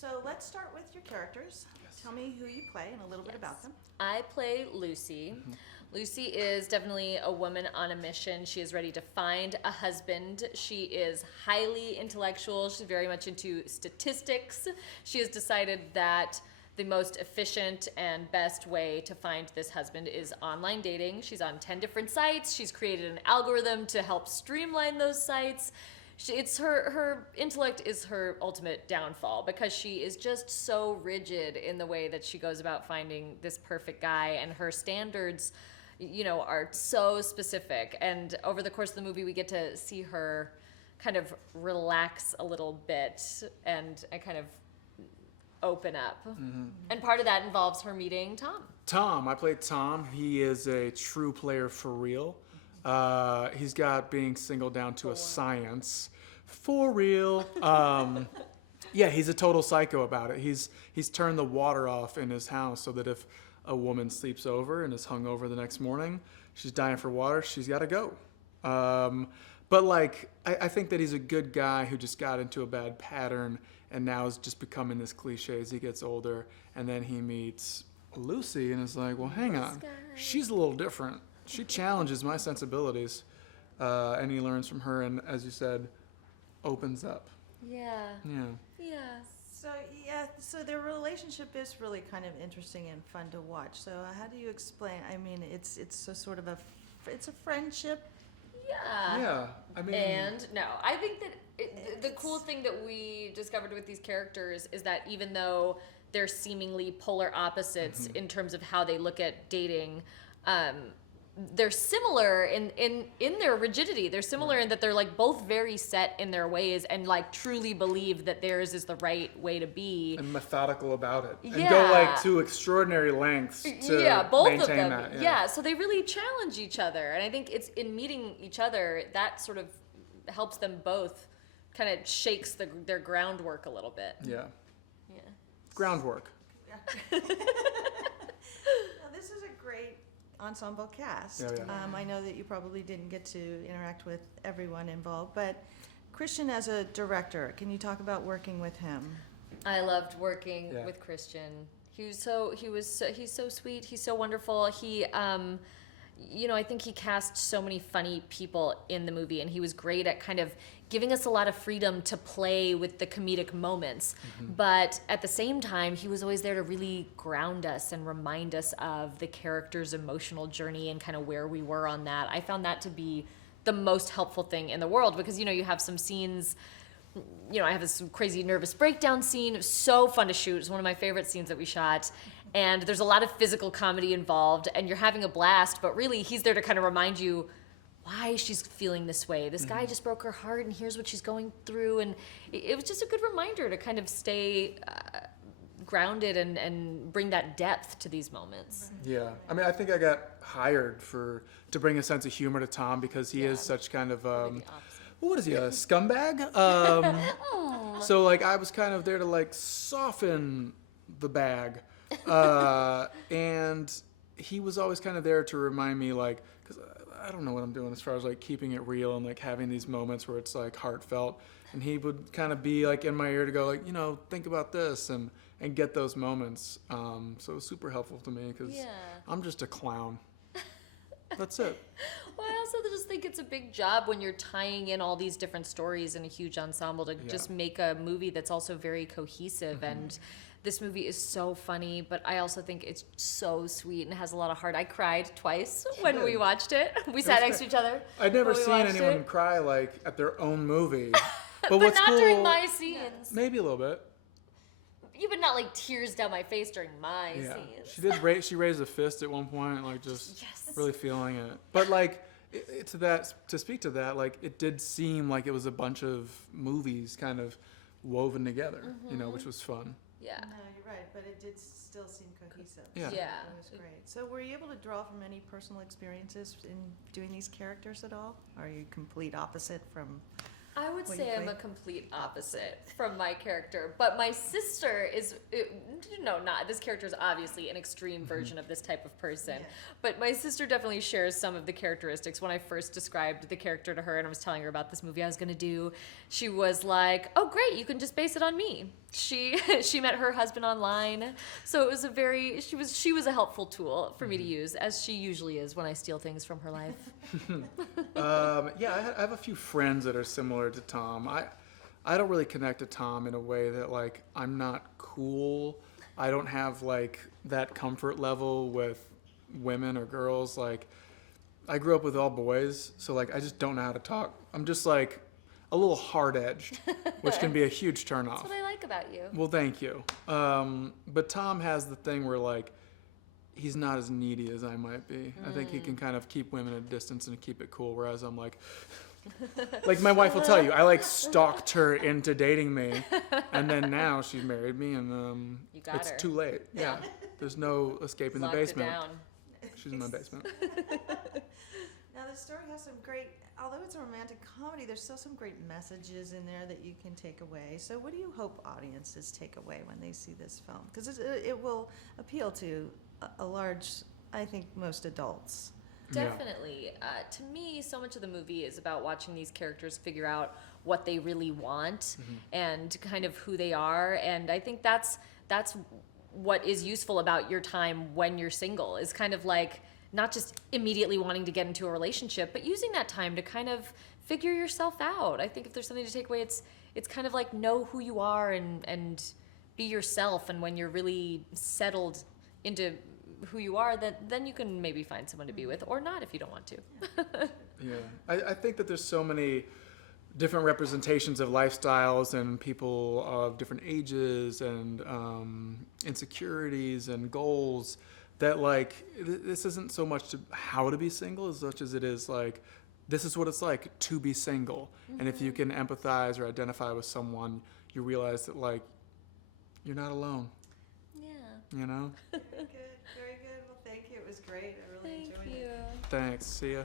So let's start with your characters. Yes. Tell me who you play and a little bit about them. I play Lucy. Lucy is definitely a woman on a mission. She is ready to find a husband. She is highly intellectual. She's very much into statistics. She has decided that the most efficient and best way to find this husband is online dating. She's on 10 different sites. She's created an algorithm to help streamline those sites. It's her intellect is her ultimate downfall because she is just so rigid in the way that she goes about finding this perfect guy, and her standards, are so specific. And over the course of the movie, we get to see her kind of relax a little bit and kind of open up. Mm-hmm. And part of that involves her meeting Tom. I played Tom. He is a true player for real. He's got being singled down to a science. For real. Yeah, he's a total psycho about it. He's turned the water off in his house so that if a woman sleeps over and is hungover the next morning, she's dying for water, she's got to go. But I think that he's a good guy who just got into a bad pattern and now is just becoming this cliche as he gets older. And then he meets Lucy and is like, well, hang on. She's a little different. She challenges my sensibilities, and he learns from her, and as you said, opens up. Yeah. So their relationship is really kind of interesting and fun to watch. So how do you explain? I mean, it's a sort of it's a friendship. Yeah. I mean, and no, I think that the cool thing that we discovered with these characters is that even though they're seemingly polar opposites in terms of how they look at dating, they're similar in their rigidity. They're similar in that they're both very set in their ways and truly believe that theirs is the right way to be. And methodical about it. And go to extraordinary lengths to both maintain of them. that. Yeah, so they really challenge each other. And I think it's in meeting each other that sort of helps them both, kind of shakes their groundwork a little bit. Yeah. Groundwork. Now, this is a great ensemble cast. I know that you probably didn't get to interact with everyone involved, but Christian as a director, can you talk about working with him? I loved working with Christian. He's so sweet. He's so wonderful. He I think he cast so many funny people in the movie, and he was great at kind of giving us a lot of freedom to play with the comedic moments. But at the same time, he was always there to really ground us and remind us of the character's emotional journey and kind of where we were on that. I found that to be the most helpful thing in the world because, you have some scenes, I have this crazy nervous breakdown scene. It was so fun to shoot. It was one of my favorite scenes that we shot. And there's a lot of physical comedy involved, and you're having a blast, but really he's there to kind of remind you why she's feeling this way. This guy just broke her heart, and here's what she's going through. And it was just a good reminder to kind of stay grounded and bring that depth to these moments. Yeah. I mean, I think I got hired to bring a sense of humor to Tom because he is such kind of... what is he, a scumbag? So, I was kind of there to, soften the bag. And he was always kind of there to remind me, because I don't know what I'm doing as far as, keeping it real and, having these moments where it's, heartfelt. And he would kind of be, in my ear to go, think about this and get those moments. So it was super helpful to me because I'm just a clown. That's it. Well, I also just think it's a big job when you're tying in all these different stories in a huge ensemble to just make a movie that's also very cohesive. And this movie is so funny, but I also think it's so sweet and has a lot of heart. I cried twice when we watched it. We sat next to each other. I'd never seen anyone cry at their own movie. But what's not cool, during my scenes. Maybe a little bit. You but not tears down my face during my scenes. She did. She raised a fist at one point, just really feeling it. But to speak to that, it did seem like it was a bunch of movies kind of woven together, which was fun. Yeah. No, you're right, but it did still seem cohesive. Yeah. It was great. So were you able to draw from any personal experiences in doing these characters at all? Are you complete opposite from... I would say I'm a complete opposite from my character, but my sister is, this character is obviously an extreme version of this type of person, but my sister definitely shares some of the characteristics. When I first described the character to her and I was telling her about this movie I was going to do, she was like, oh great, you can just base it on me. She met her husband online, so it was she was a helpful tool for me to use, as she usually is when I steal things from her life. I have a few friends that are similar to Tom. I don't really connect to Tom in a way that, like, I'm not cool. I don't have, like, that comfort level with women or girls. Like, I grew up with all boys, so, like, I just don't know how to talk. I'm just, like, a little hard-edged, which can be a huge turnoff. That's what I like about you. Well, thank you. But Tom has the thing where, like, he's not as needy as I might be. I think he can kind of keep women at a distance and keep it cool, whereas I'm like, like my wife will tell you, I like stalked her into dating me, and then now she's married me, and You got it's her. too late. Yeah, there's no escaping the Locked it basement. down. She's in my basement. Now, the story has some great, although it's a romantic comedy, there's still some great messages in there that you can take away. So what do you hope audiences take away when they see this film? Because it will appeal to a large, I think, most adults. Definitely. To me, so much of the movie is about watching these characters figure out what they really want and kind of who they are. And I think that's what is useful about your time when you're single, is kind of like not just immediately wanting to get into a relationship, but using that time to kind of figure yourself out. I think if there's something to take away, it's kind of like know who you are and be yourself. And when you're really settled into who you are, then you can maybe find someone to be with, or not if you don't want to. Yeah, I think that there's so many different representations of lifestyles and people of different ages and insecurities and goals that, like, this isn't so much how to be single as much as it is like, this is what it's like to be single. And if you can empathize or identify with someone, you realize that, like, you're not alone. Yeah. You know? Very good, very good. Well, thank you. It was great. I really enjoyed it. Thank you. Thanks. See ya.